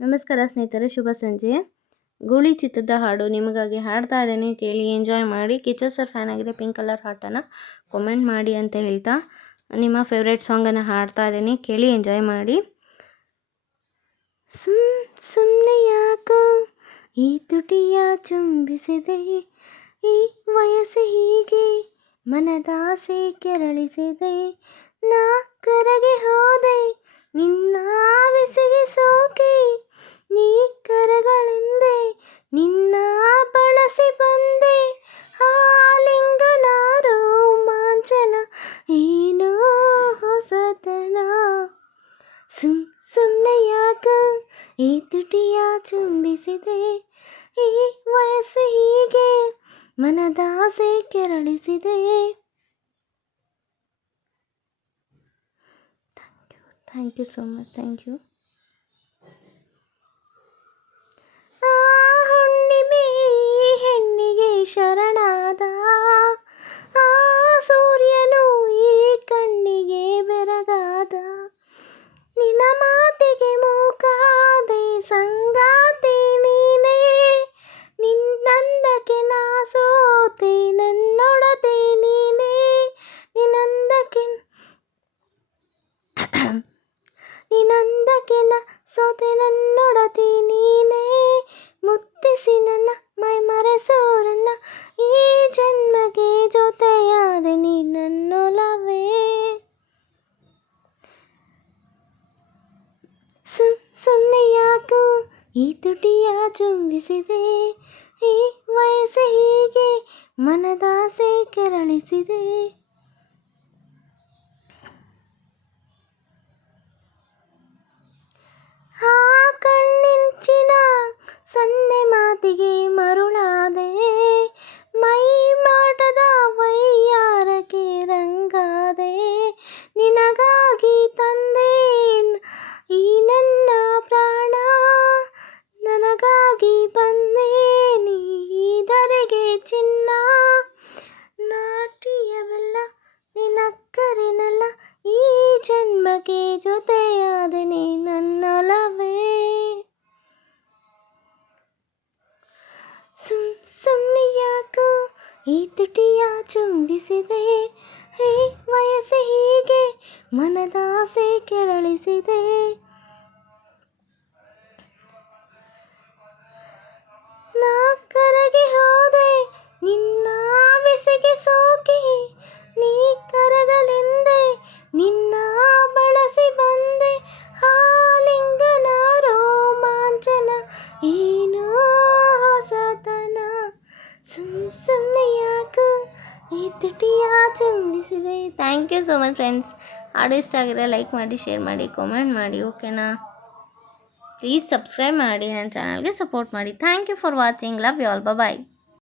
ನಮಸ್ಕಾರ ಸ್ನೇಹಿತರೆ, ಶುಭ ಸಂಜೆ. ಗೂಳಿ ಚಿತ್ರದ ಹಾಡು ನಿಮಗಾಗಿ ಹಾಡ್ತಾ ಇದ್ದೇನೆ, ಕೇಳಿ ಎಂಜಾಯ್ ಮಾಡಿ. ಕಿಚ್ಚ ಸರ್ ಫ್ಯಾನ್ ಆಗಿದ್ರೆ ಪಿಂಕ್ ಕಲರ್ ಹಾರ್ಟನ್ನು ಕಾಮೆಂಟ್ ಮಾಡಿ ಅಂತ ಹೇಳ್ತಾ ನಿಮ್ಮ ಫೇವ್ರೇಟ್ ಸಾಂಗನ್ನು ಹಾಡ್ತಾ ಇದ್ದೀನಿ, ಕೇಳಿ ಎಂಜಾಯ್ ಮಾಡಿ. ಸುಮ್ಮನೆ ಯಾಕೋ ಈ ತುಟಿಯ ಚುಂಬಿಸಿದೆ, ಈ ವಯಸ್ಸು ಹೀಗೆ ಮನದಾಸೆ ಕೆರಳಿಸಿದೆ. ನಾ ಕರಗಿ ಹೋದೆ ನಿನ್ನ ವಿಸಿಗಿಸೋಕೆ, ನೀ ಕರಗಳೆಂದೆ ನಿನ್ನ ಬಳಸಿ ಬಂದೆ. ಆಲಿಂಗನ ರೋಮಾಂಚನ ಏನೋ ಹೊಸತನ. ಸುಮ್ಮನೆ ಯಾಕ ಈ ತುಟಿಯ ಚುಂಬಿಸಿದೆ, ಈ ವಯಸ್ಸು ಹೀಗೆ ಮನದಾಸೆ ಕೆರಳಿಸಿದೆ. Thank you so much, thank you. ಆ ಹುಣ್ಣಿಮೆ ಹೆಣ್ಣಿಗೆ ಶರಣಾದ, ಆ ಸೂರ್ಯನು ಈ ಕಣ್ಣಿಗೆ ಬೆರಗಾದ. ನಿನ್ನ ಮಾತಿಗೆ ಮೂಕಾದೆ ಸಂಗಾತಿ ನೀನೇ, ನಿನ್ನಂದಕ್ಕೆ ನಾ ಸೋತೆ ನನ್ನೊಡತೆ ನೀನೇ. ನಿನ್ನಂದಕ್ಕೆ ನಾ ಸೋತೆ ನನ್ನೊಡತಿ ನೀನೇ. ಮುತ್ತಿಸಿ ನನ್ನ ಮೈ ಮರೆಸೋರನ್ನ, ಈ ಜನ್ಮಕ್ಕೆ ಜೊತೆಯಾದೆ ನೀ ನನ್ನೊಲವೇ. ಸುಮ್ಮನೆ ಯಾಕೋ ಈ ತುಟಿಯ ಚುಂಬಿಸಿದೆ, ಈ ವಯಸ್ಸು ಹೀಗೆ ಮನದಾಸೆ ಕೆರಳಿಸಿದೆ. ಆ ಕಣ್ಣಿಂಚಿನ ಸನ್ನೆ ಮಾತಿಗೆ ಮರುಳಾದೆ, ಮೈ ಮಾಟದ ವೈಯಾರಕ್ಕೆ ರಂಗಾದೆ. ನಿನಗಾಗಿ ತಂದೆ ಈ ನನ್ನ ಪ್ರಾಣ, ನನಗಾಗಿ ಬಂದೆ ನೀದರೆಗೆ ಚಿನ್ನ. ನಾಟ್ಯವಲ್ಲ ನಿನಕ್ಕರಿನಲ್ಲ, ಈ ಜನ್ಮಕ್ಕೆ ಜೊತೆಯಾದೆ ನೀ ನನ್ನೊಲವೇ. ಸುಮ್ಮನೆ ಯಾಕೋ ಈ ತುಟಿಯ ಚುಂಬಿಸಿದೆ, ಈ ವಯಸ್ಸು ಹೀಗೆ ಮನದಾಸೆ ಕೆರಳಿಸಿದೆ. ನಾ ಕರಗಿ ಹೋದೆ ನಿನ್ನ ವಿಸಿಗಿಸೋಕೆ, ನೀ ಕರಗಲೆಂದೆ ನಿನ್ನ ಬಳಸಿ ಬಂದೆ. ಆಲಿಂಗನ ರೋಮಾಂಚನ ಏನೋ ಹೊಸತನ. ಸುಮ್ಮನೆ ಯಾಕೋ ಈ ತುಟಿಯ ಚುಂಬಿಸಿದೆ. Thank you so much friends. ಹಾಡು ಇಷ್ಟ ಆಗಿದ್ರೆ ಲೈಕ್ ಮಾಡಿ, ಶೇರ್ ಮಾಡಿ, ಕಾಮೆಂಟ್ ಮಾಡಿ, ಓಕೆನಾ? ಪ್ಲೀಸ್ ಸಬ್ಸ್ಕ್ರೈಬ್ ಮಾಡಿ, ನನ್ನ ಚಾನಲ್ಗೆ ಸಪೋರ್ಟ್ ಮಾಡಿ. Thank you for watching. Love you all. Bye.